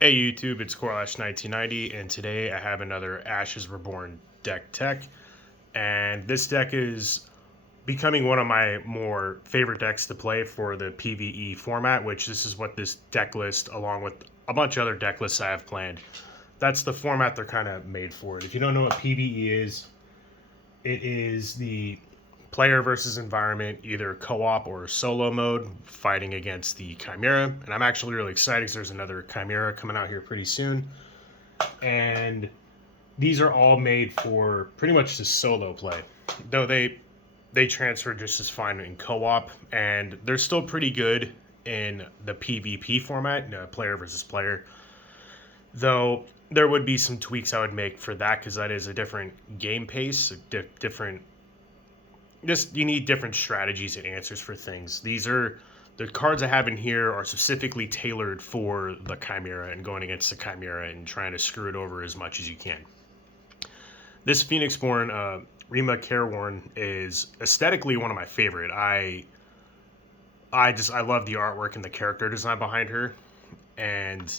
Hey YouTube, it's Corlash1990, and today I have another Ashes Reborn deck tech. And this deck is becoming one of my more favorite decks to play for the PvE format, which this is what this deck list, along with a bunch of other deck lists I have planned, that's the format they're kind of made for it. If you don't know what PvE is, it is the player versus environment, either co-op or solo mode, fighting against the Chimera. And I'm actually really excited because there's another Chimera coming out here pretty soon. And these are all made for pretty much just solo play, though they transfer just as fine in co-op, and they're still pretty good in the PvP format, player versus player. Though there would be some tweaks I would make for that because that is a different game pace, different. Just you need different strategies and answers for things. These are the cards I have in here are specifically tailored for the Chimera and going against the Chimera and trying to screw it over as much as you can. This Phoenix-born Rima Careworn is aesthetically one of my favorite. I love the artwork and the character design behind her, and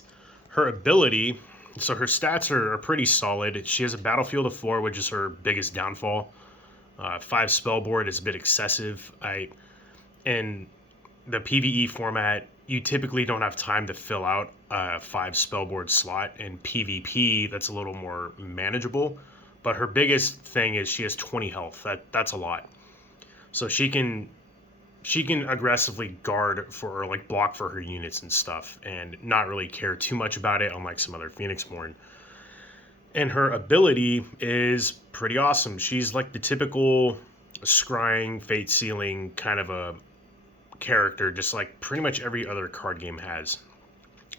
her ability. So her stats are pretty solid. She has a battlefield of 4, which is her biggest downfall. 5 spell board is a bit excessive. In the PVE format, you typically don't have time to fill out a 5 spellboard slot. In PvP, that's a little more manageable. But her biggest thing is she has 20 health. That's a lot. So she can aggressively guard for or like block for her units and stuff and not really care too much about it, unlike some other Phoenixborn. And her ability is pretty awesome. She's like the typical scrying, fate sealing kind of a character, just like pretty much every other card game has.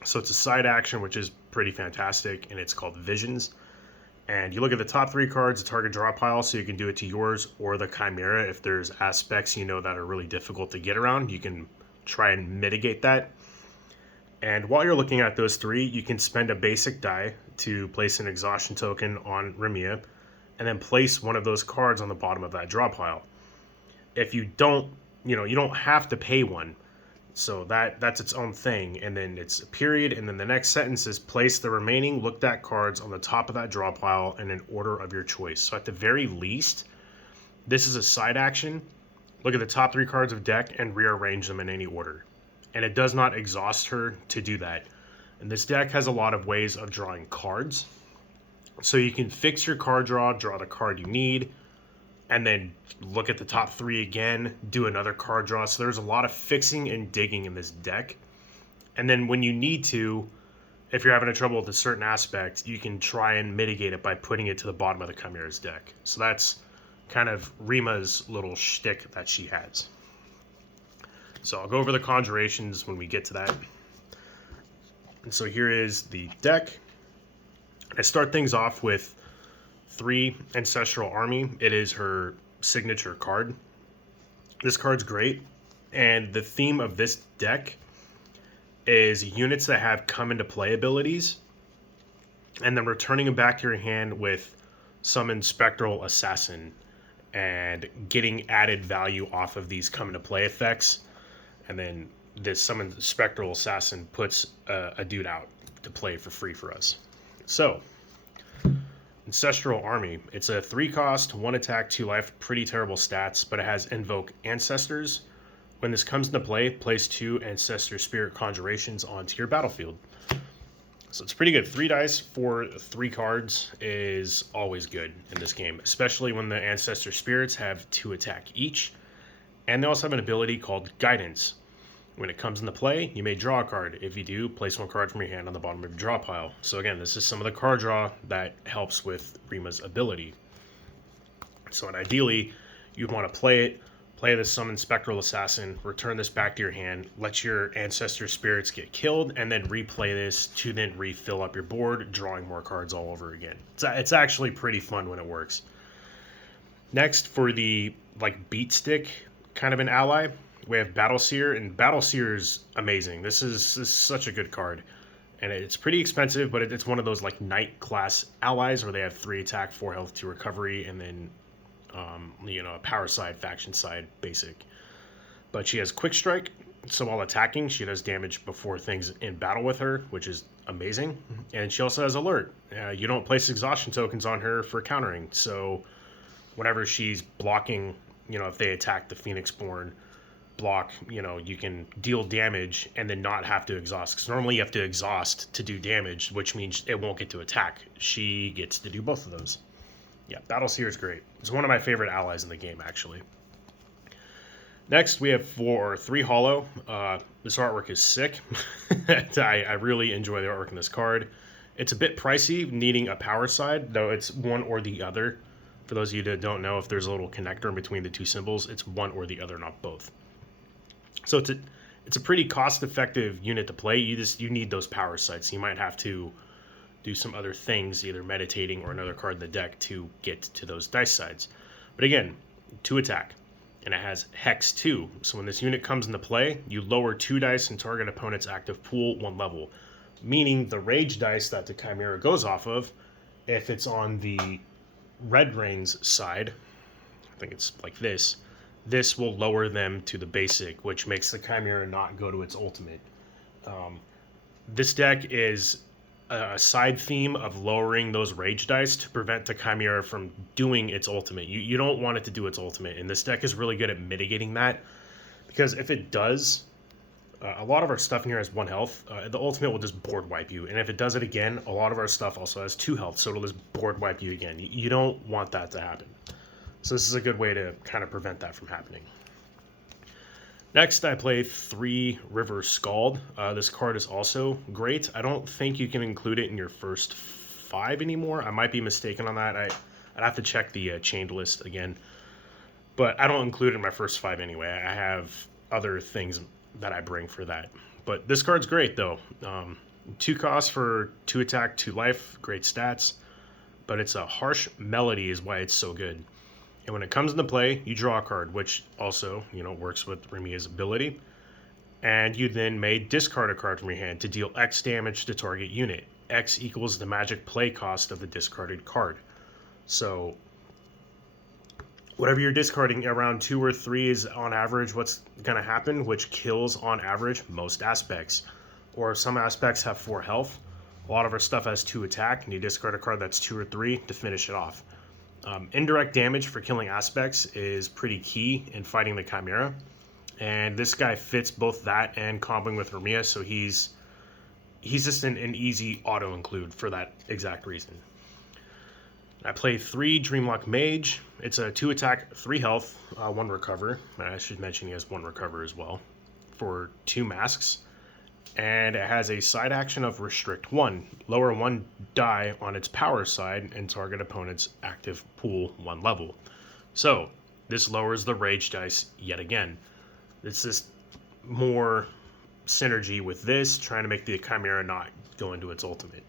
So it's a side action, which is pretty fantastic, and it's called Visions. And you look at the top 3 cards, the target draw pile, so you can do it to yours or the Chimera. If there's aspects you know that are really difficult to get around, you can try and mitigate that. And while you're looking at those 3, you can spend a basic die to place an exhaustion token on Rimea, and then place one of those cards on the bottom of that draw pile. If you don't, you don't have to pay one. So that's its own thing. And then it's a period, and then the next sentence is place the remaining looked at cards on the top of that draw pile in an order of your choice. So at the very least, this is a side action. Look at the top 3 cards of deck and rearrange them in any order. And it does not exhaust her to do that. And this deck has a lot of ways of drawing cards. So you can fix your card draw the card you need, and then look at the top 3 again, do another card draw. So there's a lot of fixing and digging in this deck. And then when you need to, if you're having a trouble with a certain aspect, you can try and mitigate it by putting it to the bottom of the Chimera's deck. So that's kind of Rima's little shtick that she has. So I'll go over the conjurations when we get to that. And so here is the deck. I start things off with 3 Ancestral Army. It is her signature card. This card's great, and the theme of this deck is units that have come into play abilities, and then returning them back to your hand with Summon Spectral Assassin, and getting added value off of these come into play effects. And then this Summon Spectral Assassin puts a dude out to play for free for us. So Ancestral Army. It's a 3 cost, 1 attack, 2 life. Pretty terrible stats, but it has Invoke Ancestors. When this comes into play, place 2 Ancestor Spirit Conjurations onto your battlefield. So it's pretty good. 3 dice for 3 cards is always good in this game, especially when the Ancestor Spirits have 2 attack each. And they also have an ability called Guidance. When it comes into play, you may draw a card. If you do, place 1 card from your hand on the bottom of your draw pile. So again, this is some of the card draw that helps with Rima's ability. So ideally, you'd want to play the Summon Spectral Assassin, return this back to your hand, let your Ancestor Spirits get killed, and then replay this to then refill up your board, drawing more cards all over again. It's actually pretty fun when it works. Next, for the beat stick kind of an ally, we have Battleseer, and Battleseer is amazing. This is such a good card. And it's pretty expensive, but it's one of those Knight class allies where they have 3 attack, 4 health, 2 recovery, and then a power side, faction side, basic. But she has Quick Strike, So while attacking, she does damage before things in battle with her, which is amazing. And she also has alert. You don't place exhaustion tokens on her for countering. So whenever she's blocking, if they attack the Phoenixborn block, you can deal damage and then not have to exhaust. Because normally you have to exhaust to do damage, which means it won't get to attack. She gets to do both of those. Yeah, Battle Seer is great. It's one of my favorite allies in the game, actually. Next, we have for 3 Hollow. This artwork is sick. I really enjoy the artwork in this card. It's a bit pricey, needing a power side, though it's one or the other. For those of you that don't know, if there's a little connector in between the two symbols, it's one or the other, not both. So it's a pretty cost-effective unit to play. You need those power sides. You might have to do some other things, either meditating or another card in the deck to get to those dice sides. But again, 2 attack. And it has Hex 2. So when this unit comes into play, you lower 2 dice and target opponent's active pool 1 level. Meaning the rage dice that the Chimera goes off of, if it's on the Red Rain's side, I think it's like this will lower them to the basic, which makes the Chimera not go to its ultimate. This deck is a side theme of lowering those rage dice to prevent the Chimera from doing its ultimate. You don't want it to do its ultimate, and this deck is really good at mitigating that, because if it does, a lot of our stuff in here has 1 health. The ultimate will just board wipe you, and if it does it again, a lot of our stuff also has 2 health, so it'll just board wipe you again. You don't want that to happen. So this is a good way to kind of prevent that from happening. Next, I play 3 River Scald. This card is also great. I don't think you can include it in your first 5 anymore. I might be mistaken on that. I'd have to check the chained list again. But I don't include it in my first 5 anyway. I have other things that I bring for that. But this card's great, though. 2 costs for 2 attack, 2 life. Great stats. But it's a harsh melody is why it's so good. And when it comes into play, you draw a card, which also, works with Remea's ability. And you then may discard a card from your hand to deal X damage to target unit. X equals the magic play cost of the discarded card. So whatever you're discarding, around 2 or 3 is on average what's going to happen, which kills on average most aspects. Or if some aspects have 4 health, a lot of our stuff has 2 attack, and you discard a card that's 2 or 3 to finish it off. Indirect damage for killing aspects is pretty key in fighting the Chimera, and this guy fits both that and comboing with Rimea, so he's just an easy auto include for that exact reason. I play 3 Dreamlock Mage. It's a 2 attack, 3 health, 1 recover. I should mention he has 1 recover as well for 2 masks. And it has a side action of Restrict 1. Lower 1 die on its power side and target opponent's active pool 1 level. So this lowers the rage dice yet again. It's just more synergy with this, trying to make the Chimera not go into its ultimate.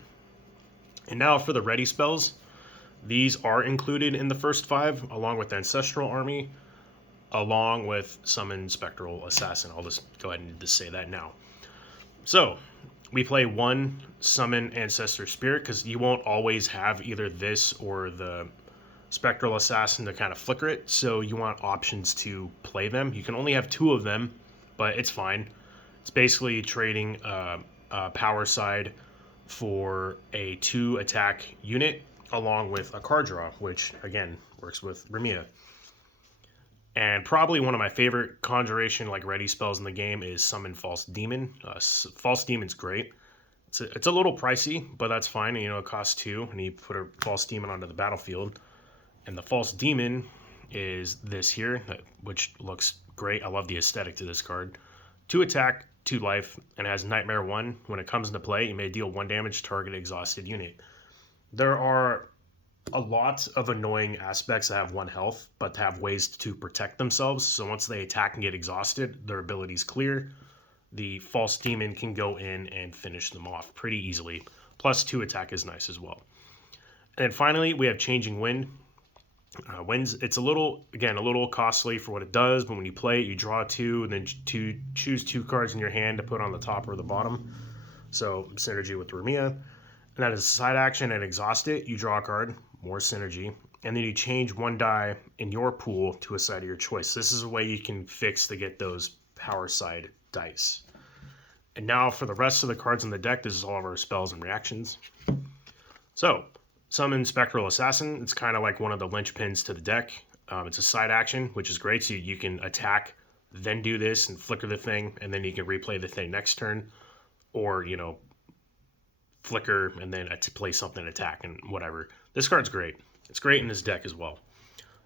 And now for the ready spells. These are included in the first 5, along with Ancestral Army, along with Summon Spectral Assassin. I'll just go ahead and just say that now. So, we play 1 Summon Ancestor Spirit, because you won't always have either this or the Spectral Assassin to kind of flicker it, so you want options to play them. You can only have 2 of them, but it's fine. It's basically trading a power side for a 2 attack unit, along with a card draw, which, again, works with Rimea. And probably one of my favorite conjuration ready spells in the game is Summon False Demon. False Demon's great. It's a little pricey, but that's fine. It costs 2, and you put a False Demon onto the battlefield. And the False Demon is this here, which looks great. I love the aesthetic to this card. 2 attack, 2 life, and it has Nightmare 1. When it comes into play, you may deal 1 damage to target exhausted unit. There are a lot of annoying aspects that have 1 health, but have ways to protect themselves. So once they attack and get exhausted, their ability's clear. The False Demon can go in and finish them off pretty easily. Plus 2 attack is nice as well. And then finally, we have Changing Wind. Winds, it's a little costly for what it does, but when you play it, you draw 2, and then choose 2 cards in your hand to put on the top or the bottom. So synergy with Rimea. And that is a side action, and exhaust it, you draw a card, more synergy, and then you change 1 die in your pool to a side of your choice. This is a way you can fix to get those power side dice. And now for the rest of the cards in the deck, this is all of our spells and reactions. So, summon Spectral Assassin. It's kind of like one of the linchpins to the deck. It's a side action, which is great. So you can attack, then do this and flicker the thing, and then you can replay the thing next turn. Or, you know, flicker and then play something, attack, and whatever. This card's great. It's great in this deck as well.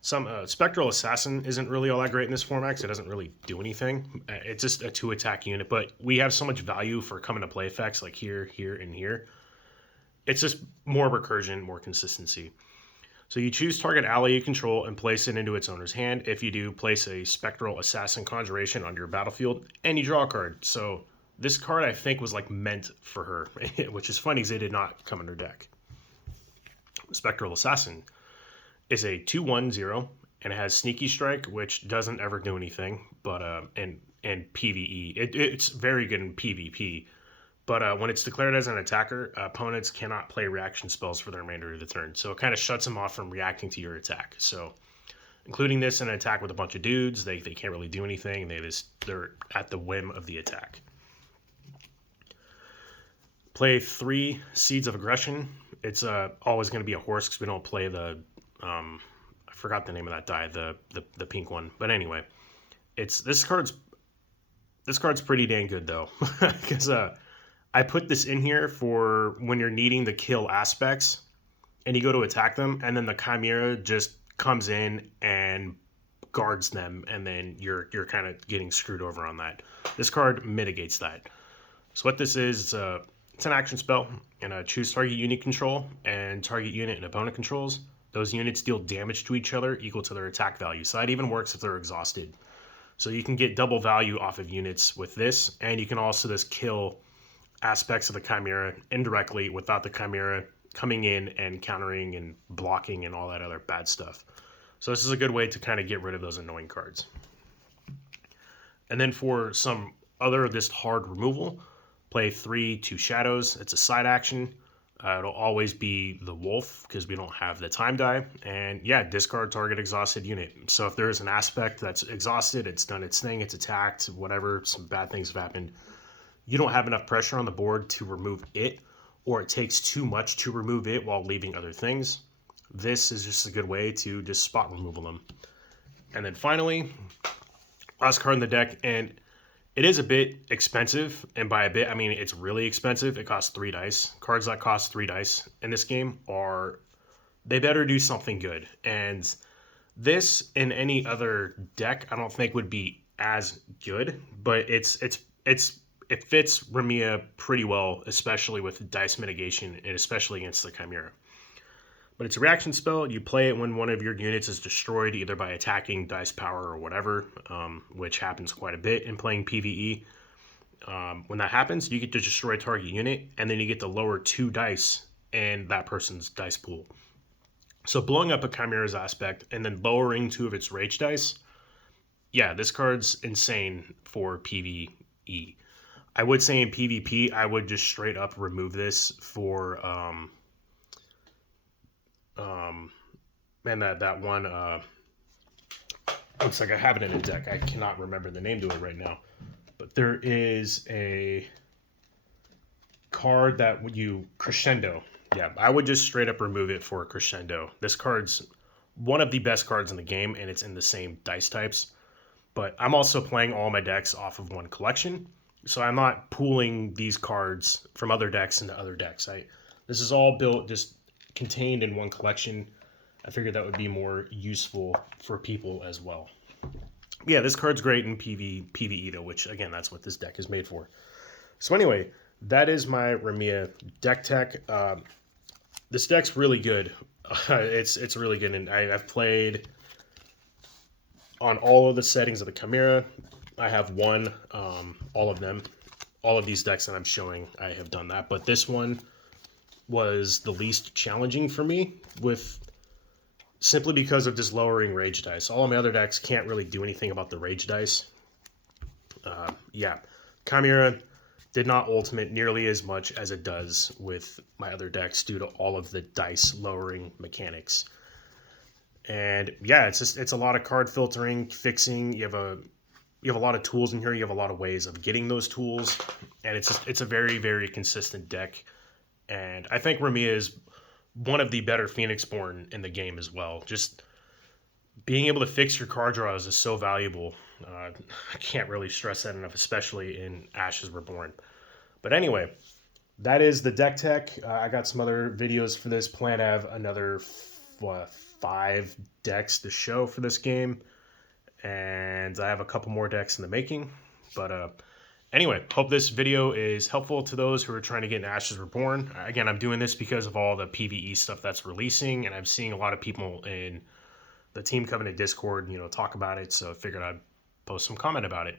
Some Spectral Assassin isn't really all that great in this format because it doesn't really do anything. It's just a 2-attack unit, but we have so much value for coming to play effects like here, here, and here. It's just more recursion, more consistency. So you choose target ally you control and place it into its owner's hand. If you do, place a Spectral Assassin Conjuration on your battlefield and you draw a card. So this card I think was like meant for her, which is funny because it did not come in her deck. Spectral Assassin is a 2/1/0 and it has Sneaky Strike, which doesn't ever do anything, but and PvE. It's very good in PvP. But when it's declared as an attacker, opponents cannot play reaction spells for the remainder of the turn. So it kind of shuts them off from reacting to your attack. So including this in an attack with a bunch of dudes, they can't really do anything. They're at the whim of the attack. Play 3 Seeds of Aggression. It's always going to be a horse because we don't play the... I forgot the name of that die, the pink one. But anyway, this card's pretty dang good though, because I put this in here for when you're needing to kill aspects and you go to attack them, and then the Chimera just comes in and guards them, and then you're kind of getting screwed over on that. This card mitigates that. So what this is, it's an action spell, and choose target unit control and target unit and opponent controls. Those units deal damage to each other equal to their attack value. So that even works if they're exhausted. So you can get double value off of units with this, and you can also just kill aspects of the Chimera indirectly without the Chimera coming in and countering and blocking and all that other bad stuff. So this is a good way to kind of get rid of those annoying cards. And then for some other just hard removal, play 3 2 Shadows. It's a side action. It'll always be the wolf because we don't have the time die. And yeah, discard target exhausted unit. So if there is an aspect that's exhausted, it's done its thing, it's attacked, whatever, some bad things have happened, you don't have enough pressure on the board to remove it, or it takes too much to remove it while leaving other things. This is just a good way to just spot removal them. And then finally, last card in the deck, and it is a bit expensive, and by a bit, I mean it's really expensive. It costs 3 dice. Cards that cost 3 dice in this game they better do something good. And this in any other deck, I don't think would be as good, but it fits Rimea pretty well, especially with dice mitigation and especially against the Chimera. But it's a reaction spell. You play it when one of your units is destroyed, either by attacking, dice power, or whatever, which happens quite a bit in playing PvE. When that happens, you get to destroy a target unit, and then you get to lower 2 dice in that person's dice pool. So blowing up a Chimera's aspect and then lowering 2 of its rage dice, yeah, this card's insane for PvE. I would say in PvP, I would just straight up remove this for... and that one, looks like I have it in a deck. I cannot remember the name to it right now. But there is a card that you Crescendo. Yeah, I would just straight up remove it for Crescendo. This card's one of the best cards in the game, and it's in the same dice types. But I'm also playing all my decks off of one collection. So I'm not pooling these cards from other decks into other decks. This is all built, just contained in one collection. I figured that would be more useful for people as well. Yeah, this card's great in PvE though, which again, that's what this deck is made for. So anyway, that is my Rimea deck tech. This deck's really good. It's really good, and I've played on all of the settings of the Chimera. I have won all of them. All of these decks that I'm showing, I have done that. But this one was the least challenging for me, simply because of just lowering rage dice. All of my other decks can't really do anything about the rage dice. Yeah, Chimera did not ultimate nearly as much as it does with my other decks due to all of the dice lowering mechanics. And yeah, it's a lot of card filtering, fixing. You have you have a lot of tools in here. You have a lot of ways of getting those tools, and it's a very, very consistent deck. And I think Rimea is one of the better Phoenixborn in the game as well. Just being able to fix your card draws is so valuable. I can't really stress that enough, especially in Ashes Reborn. But anyway, that is the deck tech. I got some other videos for this. Plan to have another 5 decks to show for this game, and I have a couple more decks in the making. But anyway, hope this video is helpful to those who are trying to get into Ashes Reborn. Again, I'm doing this because of all the PvE stuff that's releasing, and I'm seeing a lot of people in the Team Covenant Discord, talk about it. So I figured I'd post some comment about it.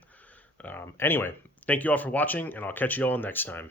Anyway, thank you all for watching, and I'll catch you all next time.